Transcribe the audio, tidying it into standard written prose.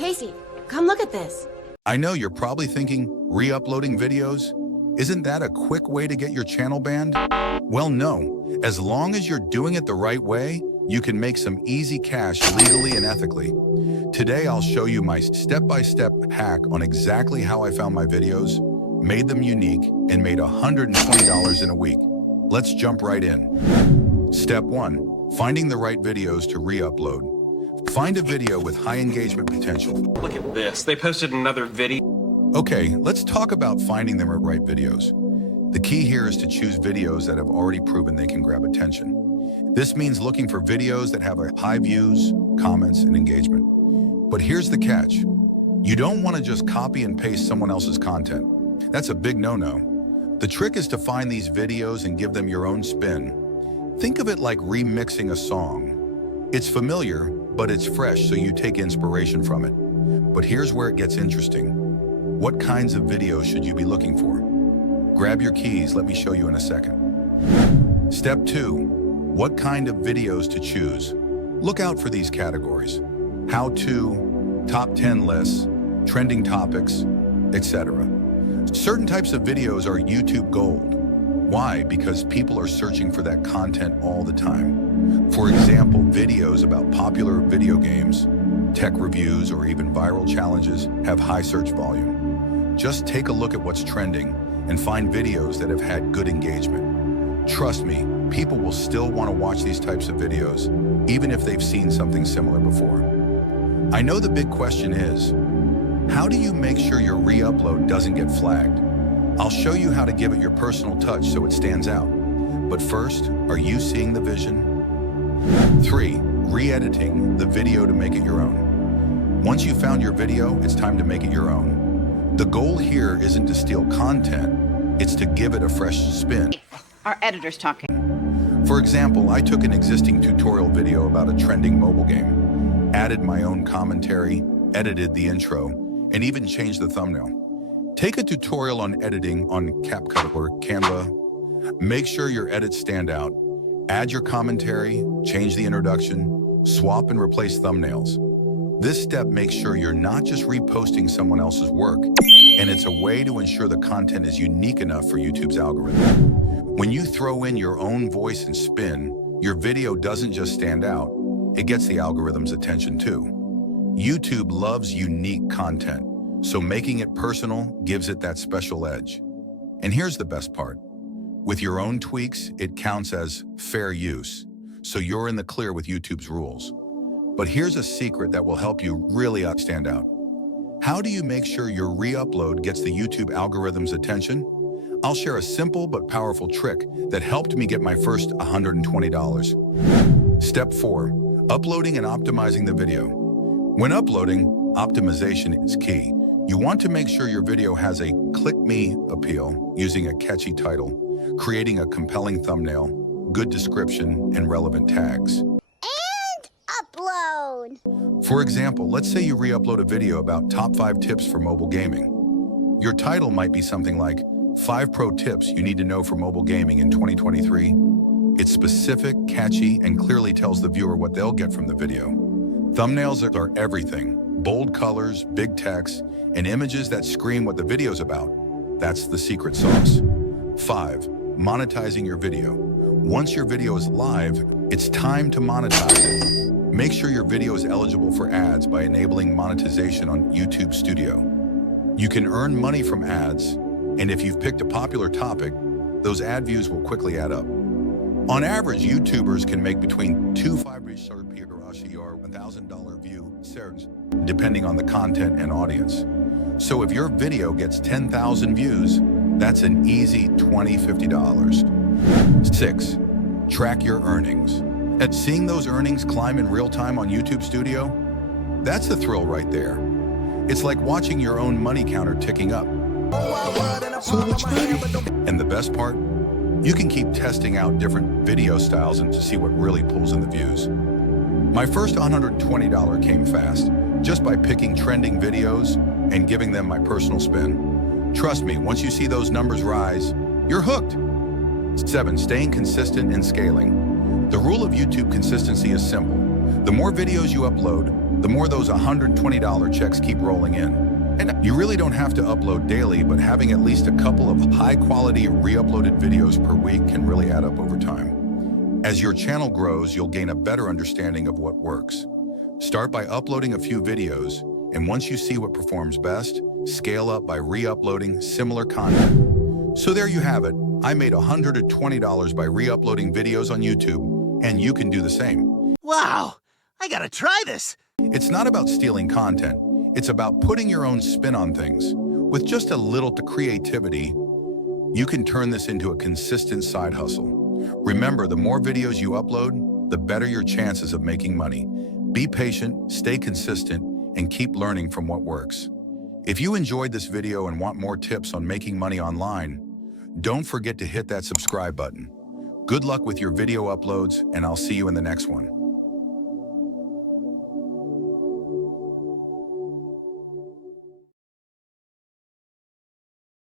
Casey, come look at this. I know you're probably thinking, re-uploading videos? Isn't that a quick way to get your channel banned? Well, no. As long as you're doing it the right way, you can make some easy cash legally and ethically. Today, I'll show you my step-by-step hack on exactly how I found my videos, made them unique, and made $120 in a week. Let's jump right in. Step 1. Finding the right videos to re-upload. Find a video with high engagement potential. Look at this. They posted another video. Okay, let's talk about finding the right videos. The key here is to choose videos that have already proven they can grab attention. This means looking for videos that have high views, comments, and engagement. But here's the catch. You don't want to just copy and paste someone else's content. That's a big no-no. The trick is to find these videos and give them your own spin. Think of it like remixing a song. It's familiar, but it's fresh, so you take inspiration from it. But here's where it gets interesting. What kinds of videos should you be looking for? Grab your keys, let me show you in a second. Step 2. What kind of videos to choose? Look out for these categories. How-to, top 10 lists, trending topics, etc. Certain types of videos are YouTube gold. Why? Because people are searching for that content all the time. For example, videos about popular video games, tech reviews, or even viral challenges have high search volume. Just take a look at what's trending and find videos that have had good engagement. Trust me, people will still want to watch these types of videos, even if they've seen something similar before. I know the big question is, how do you make sure your re-upload doesn't get flagged? I'll show you how to give it your personal touch so it stands out. But first, are you seeing the vision? 3. Re-editing the video to make it your own. Once you've found your video, it's time to make it your own. The goal here isn't to steal content, it's to give it a fresh spin. Our editor's talking. For example, I took an existing tutorial video about a trending mobile game, added my own commentary, edited the intro, and even changed the thumbnail. Take a tutorial on editing on CapCut or Canva. Make sure your edits stand out. Add your commentary, change the introduction, swap and replace thumbnails. This step makes sure you're not just reposting someone else's work, and it's a way to ensure the content is unique enough for YouTube's algorithm. When you throw in your own voice and spin, your video doesn't just stand out, it gets the algorithm's attention too. YouTube loves unique content, so making it personal gives it that special edge. And here's the best part. With your own tweaks, it counts as fair use, so you're in the clear with YouTube's rules. But here's a secret that will help you really stand out. How do you make sure your re-upload gets the YouTube algorithm's attention? I'll share a simple but powerful trick that helped me get my first $120. Step 4. Uploading and optimizing the video. When uploading, optimization is key. You want to make sure your video has a click me appeal using a catchy title, creating a compelling thumbnail, good description, and relevant tags. And upload. For example, let's say you re-upload a video about top 5 tips for mobile gaming. Your title might be something like 5 pro tips you need to know for mobile gaming in 2023. It's specific, catchy, and clearly tells the viewer what they'll get from the video. Thumbnails are everything. Bold colors, big text, and images that scream what the video's about. That's the secret sauce. 5. Monetizing your video. Once your video is live, it's time to monetize it. Make sure your video is eligible for ads by enabling monetization on YouTube Studio. You can earn money from ads, and if you've picked a popular topic, those ad views will quickly add up. On average, YouTubers can make between $1,000 view, depending on the content and audience. So if your video gets 10,000 views, that's an easy $50. 6. Track your earnings. At seeing those earnings climb in real time on YouTube Studio, that's the thrill right there. It's like watching your own money counter ticking up. And the best part? You can keep testing out different video styles and to see what really pulls in the views. My first $120 came fast, just by picking trending videos and giving them my personal spin. Trust me, once you see those numbers rise, you're hooked. 7. Staying consistent and scaling. The rule of YouTube consistency is simple. The more videos you upload, the more those $120 checks keep rolling in. And you really don't have to upload daily, but having at least a couple of high-quality re-uploaded videos per week can really add up over time. As your channel grows, you'll gain a better understanding of what works. Start by uploading a few videos, and once you see what performs best, scale up by re-uploading similar content. So there you have it. I made $120 by re-uploading videos on YouTube, and you can do the same. Wow, I gotta try this. It's not about stealing content. It's about putting your own spin on things. With just a little creativity, you can turn this into a consistent side hustle. Remember, the more videos you upload, the better your chances of making money. Be patient, stay consistent, and keep learning from what works. If you enjoyed this video and want more tips on making money online, don't forget to hit that subscribe button. Good luck with your video uploads, and I'll see you in the next one.